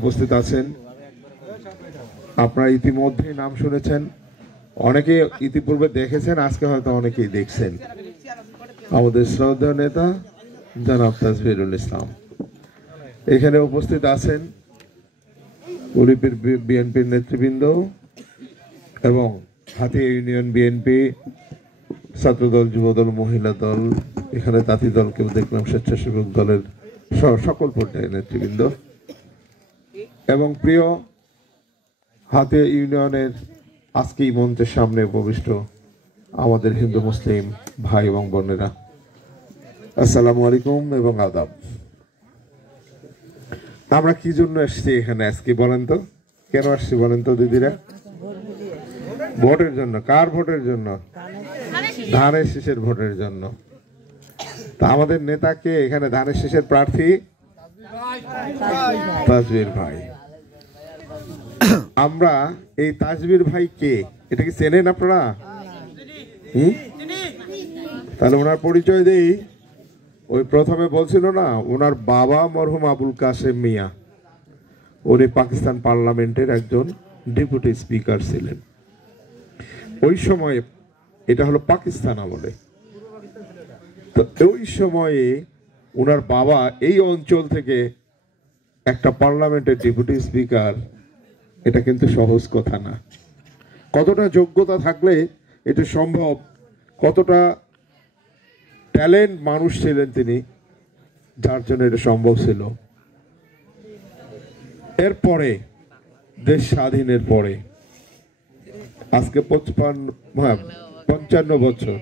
উপস্থিত আছেন, আপনারা ইতিমধ্যে নাম শুনেছেন, অনেকে ইতিপূর্বে দেখেছেন, আজকে হয়তো অনেকেই দেখছেন। আমাদের শ্রদ্ধেয় নেতা জনাব তাজবিরুল ইসলাম এখানে উপস্থিত আছেন। উলিপুর বিএনপির নেতৃবৃন্দ এবং হাতিয়া ইউনিয়ন বিএনপি, ছাত্রদল, যুবদল, মহিলা দল, এখানে তাঁতি দলকেও দেখলাম, স্বেচ্ছাসেবক দলের সকল পর্যায়ের নেতৃবৃন্দ এবং প্রিয় হাতিয়া ইউনিয়নের আজকেই মঞ্চের সামনে উপবিষ্ট আমাদের হিন্দু মুসলিম ভাই এবং বোনেরা, আসসালামু আলাইকুম এবং আদাব। আমরা কি জন্য আসছি এখানে আজকে বলেন তো? কেন আসছি বলেন তো দিদিরা? ভোটের জন্য। কার ভোটের জন্য? ধানের শীষের ভোটের জন্য। তা আমাদের নেতাকে এখানে ধানের শীষের প্রার্থী তাজবীর ভাই। আমরা এই তাজবীর ভাই কে, এটা কি চেনেন আপনারা? তাহলে ওনার পরিচয় দেই। ওই প্রথমে বলছিল না, ওনার বাবা মরহুম আবুল কাসেম মিয়া, উনি পাকিস্তান পার্লামেন্টের একজন ডেপুটি স্পিকার ছিলেন। ওই সময়ে, এটা হলো পাকিস্তান আমলে, তো ওই সময়ে ওনার বাবা এই অঞ্চল থেকে একটা পার্লামেন্টের ডেপুটি স্পিকার, এটা কিন্তু সহজ কথা না। কতটা যোগ্যতা থাকলে এটা সম্ভব, কতটা ট্যালেন্ট মানুষ ছিলেন তিনি, যার জন্য এটা সম্ভব ছিল। এরপরে দেশ স্বাধীনের পরে আজকে 55 বছর,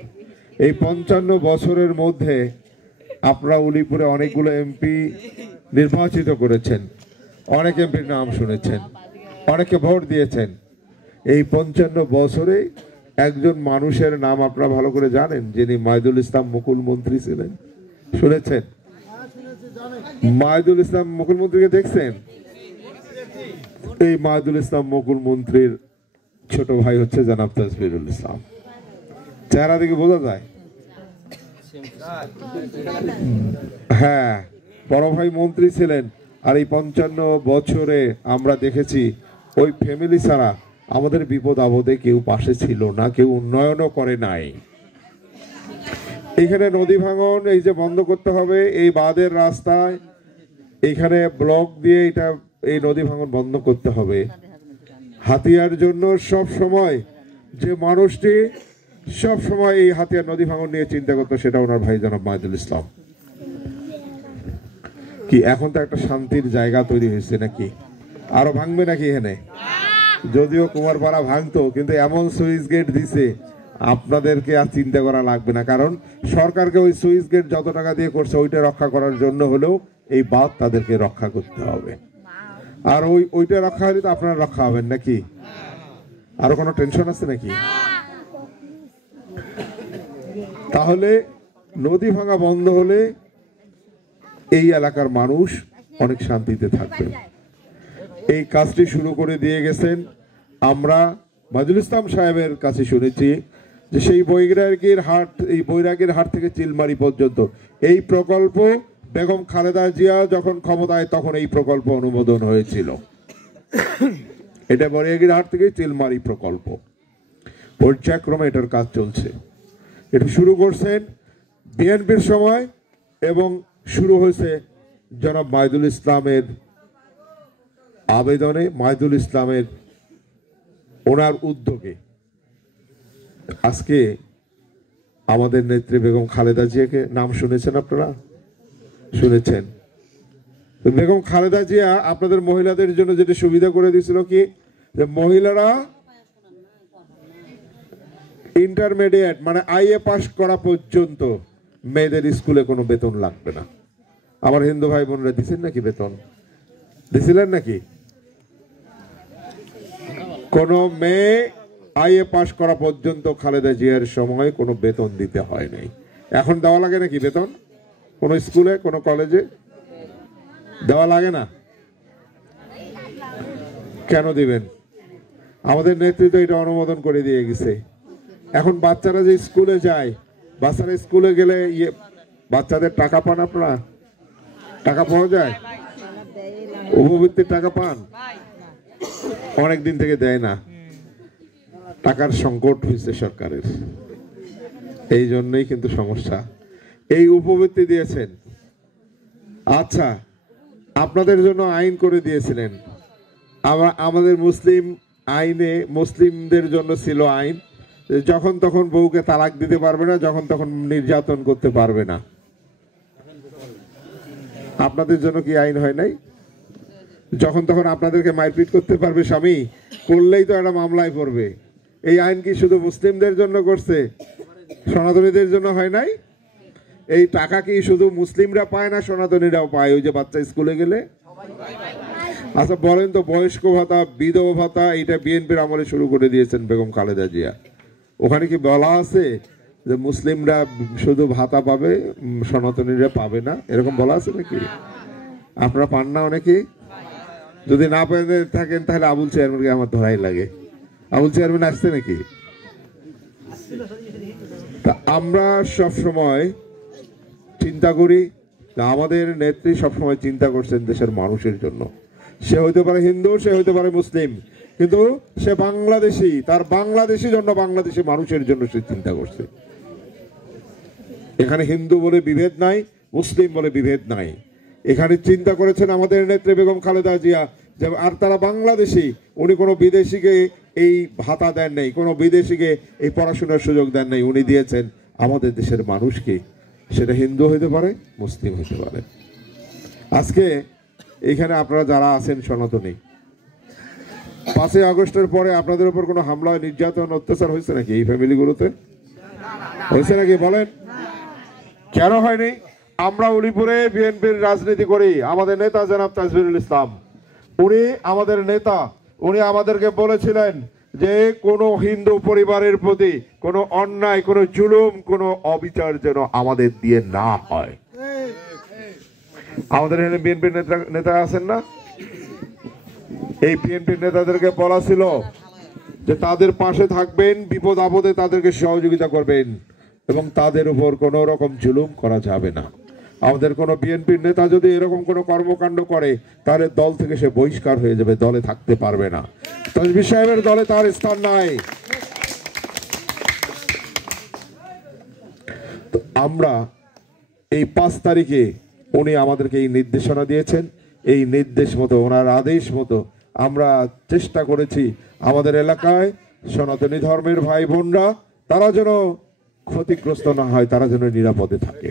এই 55 বছরের মধ্যে আপনারা উলিপুরে অনেকগুলো এমপি নির্বাচিত করেছেন, অনেক এমপির নাম শুনেছেন, অনেকে ভোট দিয়েছেন। এই 55 বছরে একজন মানুষের নাম আপনারা ভালো করে জানেন, যিনি মাইদুল ইসলাম মুকুল মন্ত্রী ছিলেন, শুনেছেন? মাইদুল ইসলাম মুকুল মন্ত্রীকে দেখছেন? এই মাইদুল ইসলাম মুকুল মন্ত্রীর ছোট ভাই হচ্ছে জনাব তাজবিরুল ইসলাম। চেহারা দেখে বোঝা যায়। হ্যাঁ, বড় ভাই মন্ত্রী ছিলেন। আর এই 55 বছরে আমরা দেখেছি ওই ফ্যামিলি ছাড়া আমাদের বিপদ আপদে কেউ পাশে ছিল না, কেউ উন্নয়নও করে নাই। এখানে নদী ভাঙন এই যে বন্ধ করতে হবে, এই বাঁধের রাস্তায় এখানে ব্লক দিয়ে এটা এই নদী ভাঙন বন্ধ করতে হবে। হাতিয়ার জন্য সব সময় যে মানুষটি সব সময় এই হাতিয়ার নদী ভাঙন নিয়ে চিন্তা করতো, সেটা ওনার ভাই জনাব মাইদুল ইসলাম। কি এখন তো একটা শান্তির জায়গা তৈরি হয়েছে নাকি? আরো ভাঙবে নাকি এখানে? যদিও কুমারপাড়া ভাঙতো, কিন্তু এমন সুইচ গেট দিছে আপনাদেরকে আর চিন্তা করা লাগবে না, কারণ সরকারকে ওই সুইচ গেট যত টাকা দিয়ে করছে ওইটা রক্ষা করার জন্য হলেও এই বাঁধ তাদেরকে রক্ষা করতে হবে। আর ওইটা রক্ষা হলে তো আপনারা রক্ষা হবেন নাকি? আরো কোনো টেনশন আছে নাকি? তাহলে নদী ভাঙা বন্ধ হলে এই এলাকার মানুষ অনেক শান্তিতে থাকবে। এই কাজটি শুরু করে দিয়ে গেছেন। আমরা মাইদুল ইসলাম সাহেবের কাছে শুনেছি যে সেই বৈরাগীর হাট থেকে চিলমারি পর্যন্ত এই প্রকল্প বেগম খালেদা জিয়া যখন ক্ষমতায় তখন এই প্রকল্প অনুমোদন হয়েছিল। এটা বৈরাগীর হাট থেকে চিলমারি প্রকল্প, পর্যায়ক্রমে এটার কাজ চলছে। এটা শুরু করছেন বিএনপির সময় এবং শুরু হয়েছে জনাব মাইদুল ইসলামের আবেদনে, মাইদুল ইসলামের ওনার উদ্যোগে। আজকে আমাদের নেত্রী বেগম খালেদা জিয়াকে নাম শুনেছেন আপনারা? শুনেছেন? বেগম খালেদা জিয়া আপনাদের মহিলাদের জন্য যেটা সুবিধা করে দিয়েছিল কি, যে মহিলারা ইন্টারমিডিয়েট মানে আইএ পাস করা পর্যন্ত মেয়েদের স্কুলে কোনো বেতন লাগবে না। আমার হিন্দু ভাই বোনরা দিচ্ছেন নাকি বেতন? দিছিলেন নাকি? কোন মেয়ে আইএ পাস করা পর্যন্ত খালেদা জিয়ার সময় কোনো বেতন দিতে হয় নাই। এখন দেওয়া লাগে নাকি বেতন? কোন স্কুলে, কোন কলেজে দেওয়া লাগে না? কেন দিবেন? আমাদের নেতৃত্ব এটা অনুমোদন করে দিয়ে গেছে। এখন বাচ্চারা যে স্কুলে যায়, বাচ্চারা স্কুলে গেলে বাচ্চাদের টাকা পান আপনারা? টাকা পাওয়া যায়? উপবৃত্তির টাকা পান? অনেক দিন থেকে দেয় না, টাকার সংকট হয়েছে সরকারের, এই জন্যই কিন্তু সমস্যা। এই উপবৃত্তি দিয়েছেন, আচ্ছা আপনাদের জন্য আইন করে দিয়েছিলেন, আমাদের মুসলিম আইনে মুসলিমদের জন্য ছিল আইন, যখন তখন বউকে তালাক দিতে পারবে না, যখন তখন নির্যাতন করতে পারবে না। আপনাদের জন্য কি আইন হয় নাই? যখন তখন আপনাদেরকে মারপিট করতে পারবে স্বামী, করলেই তো একটা মামলায় পড়বে। এই আইন কি শুধু মুসলিমদের জন্য করছে, সনাতনীদের জন্য হয় নাই? এই টাকা কি শুধু মুসলিমরা পায় না, সনাতনীরাও পায়? ওই যে বাচ্চা স্কুলে গেলে। আচ্ছা বলেন তো, বয়স্ক ভাতা, বিধবা ভাতা, এটা বিএনপির আমলে শুরু করে দিয়েছেন বেগম খালেদা জিয়া। ওখানে কি বলা আছে যে মুসলিমরা শুধু ভাতা পাবে, সনাতনীরা পাবে না? এরকম বলা আছে নাকি? আপনারা পান না অনেকে? যদি না পেয়ে থাকেন তাহলে আবুল চেয়ারম্যানকে আমার ধরাই লাগে। আবুল চেয়ারম্যান আসছে নাকি? তা আমরা সব সময় চিন্তা করি, আমাদের নেত্রী সবসময় চিন্তা করছেন দেশের মানুষের জন্য। সে হইতে পারে হিন্দু, সে হইতে পারে মুসলিম, কিন্তু সে বাংলাদেশি, তার বাংলাদেশি জন্য, বাংলাদেশি মানুষের জন্য সে চিন্তা করছে। এখানে হিন্দু বলে বিভেদ নাই, মুসলিম বলে বিভেদ নাই। এখানে চিন্তা করেছেন আমাদের নেত্রী বেগম খালেদা জিয়া, যে আর তারা বাংলাদেশি, উনি কোনো বিদেশিকে এই ভাতা দেন নাই, কোনো বিদেশিকে এই পড়াশোনার সুযোগ দেন নাই, উনি দিয়েছেন আমাদের দেশের মানুষকে। সেটা হিন্দু হইতে পারে, মুসলিম হইতে পারে। আজকে এইখানে আপনারা যারা আছেন সনাতনী, 5ই আগস্টের পরে আপনাদের উপর কোনো হামলা, নির্যাতন, অত্যাচার হয়েছে নাকি এই ফ্যামিলিগুলোতে? হয়েছে নাকি বলেন? কেন হয়নি? আমরা উলিপুরে বিএনপির রাজনীতি করি। আমাদের নেতা জনাব তাজবিরুল ইসলাম, উনি আমাদের নেতা, উনি আমাদেরকে বলেছিলেন যে কোনো হিন্দু পরিবারের প্রতি কোনো অন্যায়, কোনো জুলুম, কোনো অবিচার যেন আমাদের দিয়ে না হয়। আমাদের এখানে বিএনপির নেতা আছেন না? এই বিএনপির নেতাদেরকে বলা ছিল যে তাদের পাশে থাকবেন, বিপদ আপদে তাদেরকে সহযোগিতা করবেন এবং তাদের উপর কোনো রকম জুলুম করা যাবে না। আমাদের কোনো বিএনপির নেতা যদি এরকম কোনো কর্মকাণ্ড করে, তাহলে দল থেকে সে বহিষ্কার হয়ে যাবে, দলে থাকতে পারবে না। তাজবীর সাহেবের দলে তার স্থান নাই। আমরা এই 5 তারিখে উনি আমাদেরকে এই নির্দেশনা দিয়েছেন, এই নির্দেশ মতো, ওনার আদেশ মতো আমরা চেষ্টা করেছি আমাদের এলাকায় সনাতনী ধর্মের ভাই বোনরা তারা যেন ক্ষতিগ্রস্ত না হয়, তারা যেন নিরাপদে থাকে।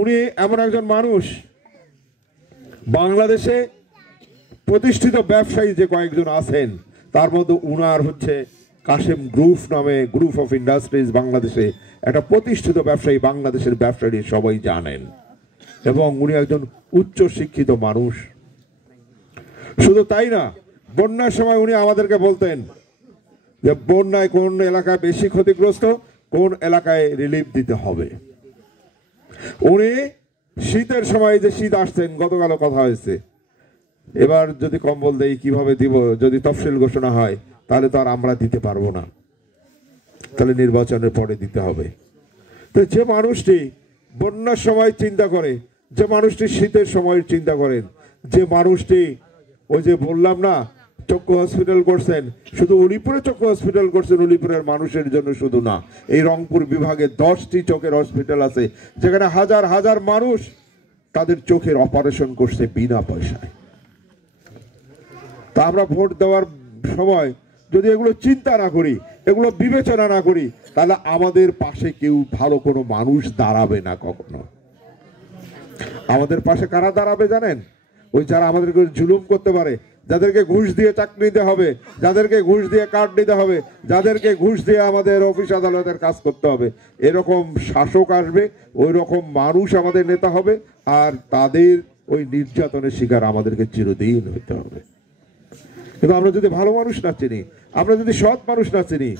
উনি এমন একজন মানুষ, বাংলাদেশে প্রতিষ্ঠিত ব্যবসায়ী যে কয়েকজন আছেন তার মধ্যে উনার হচ্ছে কাশেম গ্রুপ নামে, গ্রুপ অফ ইন্ডাস্ট্রিজ বাংলাদেশে একটা প্রতিষ্ঠিত ব্যবসায়ী, বাংলাদেশের ব্যবসায়ী সবাই জানেন, এবং উনি একজন উচ্চ শিক্ষিত মানুষ। শুধু তাই না, বন্যার সময় উনি আমাদেরকে বলতেন যে বন্যায় কোন এলাকায় বেশি ক্ষতিগ্রস্ত, কোন এলাকায় রিলিফ দিতে হবে। উনি শীতের সময়, যে শীত আসছেন, গতকাল কথা হয়েছে, এবার যদি কম্বল দেই কিভাবে দিব, যদি তফসিল ঘোষণা হয় তাহলে তো আর আমরা দিতে পারবো না, তাহলে নির্বাচনের পরে দিতে হবে। তো যে মানুষটি বন্যার সময় চিন্তা করে, যে মানুষটি শীতের সময় চিন্তা করেন, যে মানুষটি ওই যে বললাম না চক্ষু হসপিটাল করছেন, শুধু উলিপুরে চক্ষু হসপিটাল করছেন, উলিপুরের মানুষের জন্য শুধু না, এই রংপুর বিভাগে 10টি চোখের হসপিটাল আছে যেখানে হাজার হাজার মানুষ তাদের চোখের অপারেশন করছে বিনা পয়সায়। তা আমরা ভোট দেওয়ার সময় যদি এগুলো চিন্তা না করি, এগুলো বিবেচনা না করি, তাহলে আমাদের পাশে কেউ ভালো কোনো মানুষ দাঁড়াবে না কখনো। আমাদের পাশে কারা দাঁড়াবে জানেন? ওই যারা আমাদেরকে জুলুম করতে পারে, যাদেরকে ঘুষ দিয়ে চাকরি নিতে হবে, যাদেরকে ঘুষ দিয়ে কার্ড নিতে হবে, যাদেরকে ঘুষ দিয়ে আমাদের অফিস আদালতের কাজ করতে হবে, এরকম শাসক আসবে, ওই রকম মানুষ আমাদের নেতা হবে, আর তাদের ওই নির্যাতনের শিকার আমাদেরকে চিরদিন হইতে হবে। কিন্তু আমরা যদি ভালো মানুষ না চিনি, আমরা যদি সৎ মানুষ না চিনি,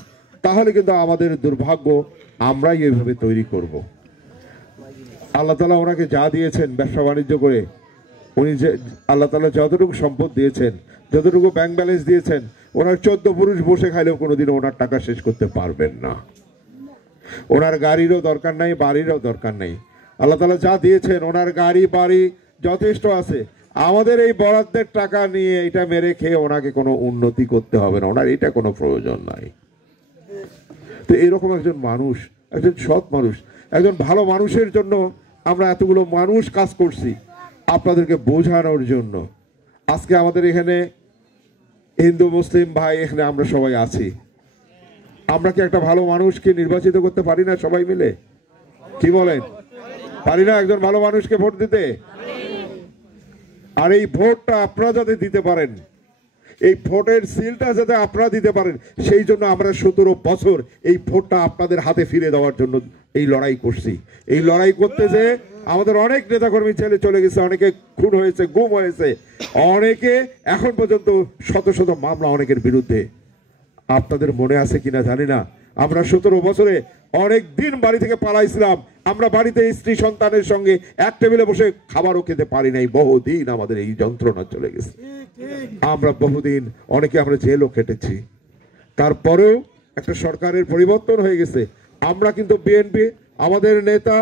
তাহলে কিন্তু আমাদের দুর্ভাগ্য আমরাই এইভাবে তৈরি করব। আল্লাহ তাআলা ওনাকে যা দিয়েছেন ব্যবসা বাণিজ্য করে, উনি যে আল্লাহ তাআলা যতটুকু সম্পদ দিয়েছেন, যতটুকু ব্যাংক ব্যালেন্স দিয়েছেন, ওনার 14 পুরুষ বসে খাইলেও কোনোদিন ওনার টাকা শেষ করতে পারবেন না। ওনার গাড়িরও দরকার নাই, বাড়িরও দরকার নাই। আল্লাহ তাআলা যা দিয়েছেন, ওনার গাড়ি বাড়ি যথেষ্ট আছে। আমাদের এই বরাদ্দের টাকা নিয়ে এটা মেরে খেয়ে ওনাকে কোনো উন্নতি করতে হবে না, ওনার এটা কোনো প্রয়োজন নাই। তো এরকম একজন মানুষ, একজন সৎ মানুষ, একজন ভালো মানুষের জন্য আমরা এতগুলো মানুষ কাজ করছি আপনাদেরকে বোঝানোর জন্য। আজকে আমাদের এখানে হিন্দু মুসলিম ভাই এখানে আমরা সবাই আছি। আমরা কি একটা ভালো মানুষকে নির্বাচিত করতে পারি না সবাই মিলে? কি বলেন? পারি না একজন ভালো মানুষকে ভোট দিতে? আর এই ভোটটা আপনারা যাতে দিতে পারেন, এই ভোটের সিলটা যাতে আপনারা দিতে পারেন, সেই জন্য আমরা 17 বছর এই ভোটটা আপনাদের হাতে ফিরে দেওয়ার জন্য এই লড়াই করছি। এই লড়াই করতে যে আমাদের অনেক নেতাকর্মী ছেলে চলে গেছে, অনেকে খুন হয়েছে, গুম হয়েছে, অনেকে এখন পর্যন্ত শত শত মামলা অনেকের বিরুদ্ধে। আপনাদের মনে আছে কিনা জানি না, আমরা 17 বছরে অনেক দিন বাড়ি থেকে পালাইছিলাম। আমরা বাড়িতে স্ত্রী সন্তানের সঙ্গে এক টেবিলে বসে খাবারও খেতে পারি নাই। বহুদিন আমাদের এই যন্ত্রণা চলে গেছে। আমরা বহুদিন অনেকে আমরা জেলও খেটেছি। তারপরেও একটা সরকারের পরিবর্তন হয়ে গেছে। আমরা কিন্তু বিএনপি, আমাদের নেতা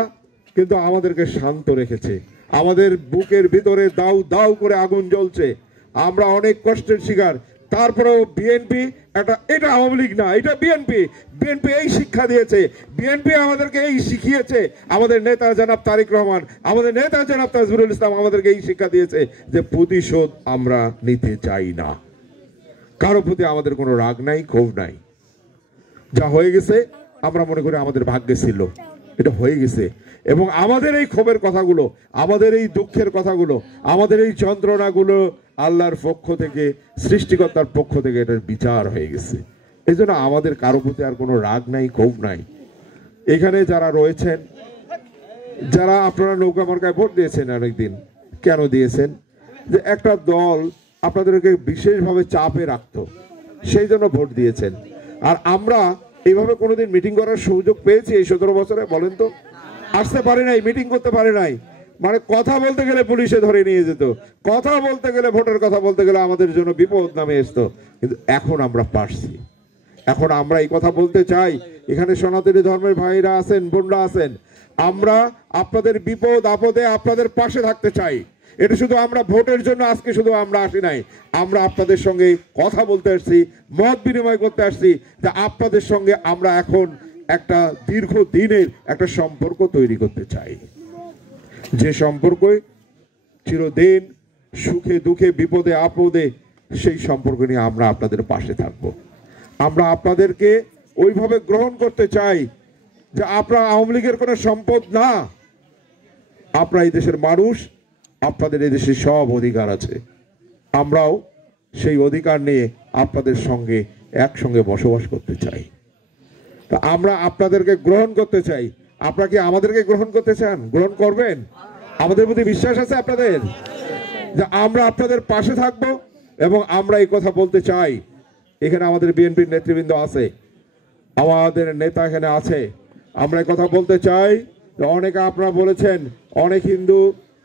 কিন্তু আমাদেরকে শান্ত রেখেছে। আমাদের বুকের ভিতরে দাউ দাউ করে আগুন জ্বলছে, আমরা অনেক কষ্টের শিকার। তারপরেও বিএনপি এটা আওয়ামী লীগ না, এটা বিএনপি। বিএনপি এই শিক্ষা দিয়েছে, বিএনপি আমাদেরকে এই শিখিয়েছে। আমাদের নেতা জনাব তারেক রহমান, আমাদের নেতা জনাব তাজবুরুল ইসলাম আমাদেরকে এই শিক্ষা দিয়েছে যে প্রতিশোধ আমরা নিতে চাই না। কারো প্রতি আমাদের কোনো রাগ নাই, ক্ষোভ নাই। যা হয়ে গেছে আমরা মনে করি আমাদের ভাগ্যে ছিল, এটা হয়ে গেছে। এবং আমাদের এই ক্ষোভের কথাগুলো, আমাদের এই দুঃখের কথাগুলো, আমাদের এই যন্ত্রণাগুলো আল্লাহর পক্ষ থেকে, সৃষ্টিকর্তার পক্ষ থেকে এটার বিচার হয়ে গেছে। এই জন্য আমাদের কারো প্রতি আর কোনো রাগ নাই, ক্ষোভ নাই। এখানে যারা রয়েছেন, যারা আপনারা নৌকা মার্কায় ভোট দিয়েছেন অনেকদিন, কেন দিয়েছেন? যে একটা দল আপনাদেরকে বিশেষভাবে চাপে রাখতো, সেই জন্য ভোট দিয়েছেন। আর আমরা এইভাবে কোনোদিন মিটিং করার সুযোগ পেয়েছি এই 17 বছরে? বলেন তো। আসতে পারি নাই, মিটিং করতে পারি নাই। মানে কথা বলতে গেলে পুলিশে ধরে নিয়ে যেত, কথা বলতে গেলে, ভোটের কথা বলতে গেলে আমাদের জন্য বিপদ নামে আসতো। কিন্তু এখন আমরা পারছি। এখন আমরা এই কথা বলতে চাই, এখানে সনাতনী ধর্মের ভাইরা আছেন, বোনরা আছেন, আমরা আপনাদের বিপদ আপদে আপনাদের পাশে থাকতে চাই। এটা শুধু আমরা ভোটের জন্য আজকে শুধু আমরা আসি নাই, আমরা আপনাদের সঙ্গে কথা বলতে আসছি, মত বিনিময় করতে আসছি, যে আপনাদের সঙ্গে আমরা এখন একটা দীর্ঘদিনের একটা সম্পর্ক তৈরি করতে চাই, যে সম্পর্কে চিরদিন সুখে দুঃখে বিপদে আপদে সেই সম্পর্ক নিয়ে আমরা আপনাদের পাশে থাকব। আমরা আপনাদেরকে ওইভাবে গ্রহণ করতে চাই যে আপনারা আওয়ামী লীগের কোনো সম্পদ না, আপনারা এই দেশের মানুষ, আপনাদের এই দেশে সব অধিকার আছে। আমরাও সেই অধিকার নিয়ে আপনাদের সঙ্গে একসঙ্গে বসবাস করতে চাই। তা আমরা আপনাদেরকে গ্রহণ করতে চাই। আপনারা কি আমাদেরকে গ্রহণ করতে চান? গ্রহণ করবেন? আমাদের প্রতি বিশ্বাস আছে আপনাদের যে আমরা আপনাদের পাশে থাকবো? এবং আমরা এই কথা বলতে চাই, এখানে আমাদের বিএনপির নেতৃবৃন্দ আছে, আমাদের নেতা এখানে আছে, আমরা এই কথা বলতে চাই যে অনেকে আপনারা বলেছেন, অনেক হিন্দু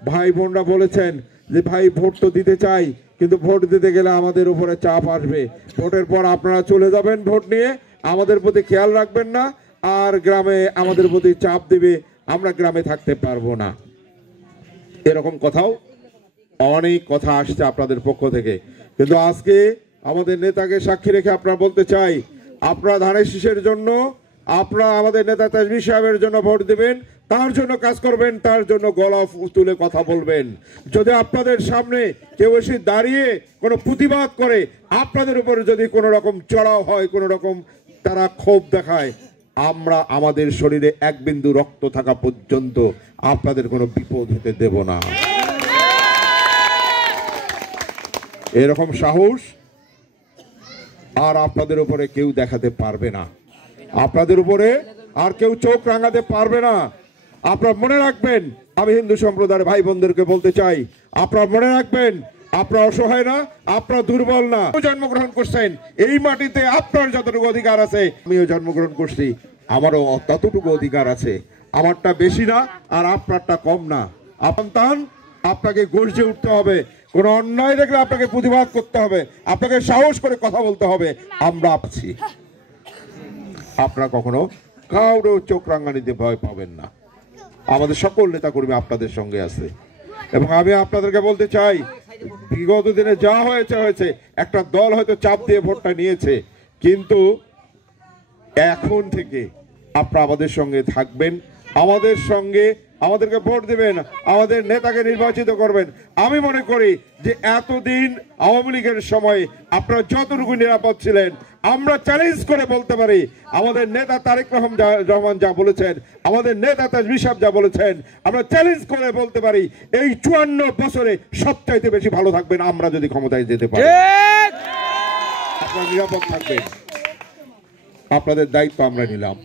ভাই বোনরা বলেছেন যে ভাই ভোট তো দিতে চাই, কিন্তু ভোট দিতে গেলে আমাদের উপরে চাপ আসবে, ভোটের পর আপনারা চলে যাবেন ভোট নিয়ে, আমাদের প্রতি খেয়াল রাখবেন না, আর গ্রামে আমাদের প্রতি চাপ দেবে, আমরা গ্রামে থাকতে পারবো না। এরকম কথাও অনেক কথা আসছে আপনাদের পক্ষ থেকে। কিন্তু আজকে আমাদের নেতাকে সাক্ষী রেখে আপনারা বলতে চাই, আপনারা ধানের শীষের জন্য, আপনারা আমাদের নেতা তাজবীর সাহেবের জন্য ভোট দেবেন, তার জন্য কাজ করবেন, তার জন্য গলা তুলে কথা বলবেন। যদি আপনাদের সামনে কেউ এসে দাঁড়িয়ে কোনো প্রতিবাদ করে, আপনাদের উপরে যদি কোনো রকম চড়াও হয়, কোনো রকম তারা ক্ষোভ দেখায়, আমরা আমাদের শরীরে এক বিন্দু রক্ত থাকা পর্যন্ত আপনাদের কোনো বিপদ হতে দেব না। এরকম সাহস আর আপনাদের উপরে কেউ দেখাতে পারবে না, আপনাদের উপরে আর কেউ চোখ রাঙাতে পারবে না। আপনারা মনে রাখবেন, আমি হিন্দু সম্প্রদায়ের ভাই বোনদেরকে বলতে চাই, আপনারা মনে রাখবেন, আপনারা অসহায় না, আপনারা দুর্বল না। জন্মগ্রহণ করছেন এই মাটিতে, আপনার যতটুকু অধিকার আছে, আমিও জন্মগ্রহণ করছি, আমারও ততটুকু অধিকার আছে। আমারটা বেশি না আর আপনারটা কম না। আপনার আপনাকে গর্জে উঠতে হবে, কোন অন্যায় দেখলে আপনাকে প্রতিবাদ করতে হবে, আপনাকে সাহস করে কথা বলতে হবে। আমরা আছি, আপনারা কখনো কারো চোখ রাঙানিতে ভয় পাবেন না। আমাদের সকল নেতা কর্মী আপনাদের সঙ্গে আছে। এবং আমি আপনাদেরকে বলতে চাই, বিগত দিনে যা হয়েছে হয়েছে, একটা দল হয়তো চাপ দিয়ে ভোটটা নিয়েছে, কিন্তু এখন থেকে আপনারা আমাদের সঙ্গে থাকবেন, আমাদের সঙ্গে আমাদেরকে ভোট দিবেন, আমাদের নেতাকে নির্বাচিত করবেন। আমি মনে করি যে এতদিন আওয়ামী লীগের সময় আপনারা যতটুকু নিরাপদ ছিলেন, আমরা চ্যালেঞ্জ করে বলতে পারি আমাদের নেতা তারেক রহমান যা বলেছেন, আমাদের নেতা তাজমি সাহেব যা বলেছেন, আমরা চ্যালেঞ্জ করে বলতে পারি এই 54 বছরে সবচাইতে বেশি ভালো থাকবেন আমরা যদি ক্ষমতায় যেতে পারি। আপনারা নিরাপদ থাকবেন, আপনাদের দায়িত্ব আমরা নিলাম।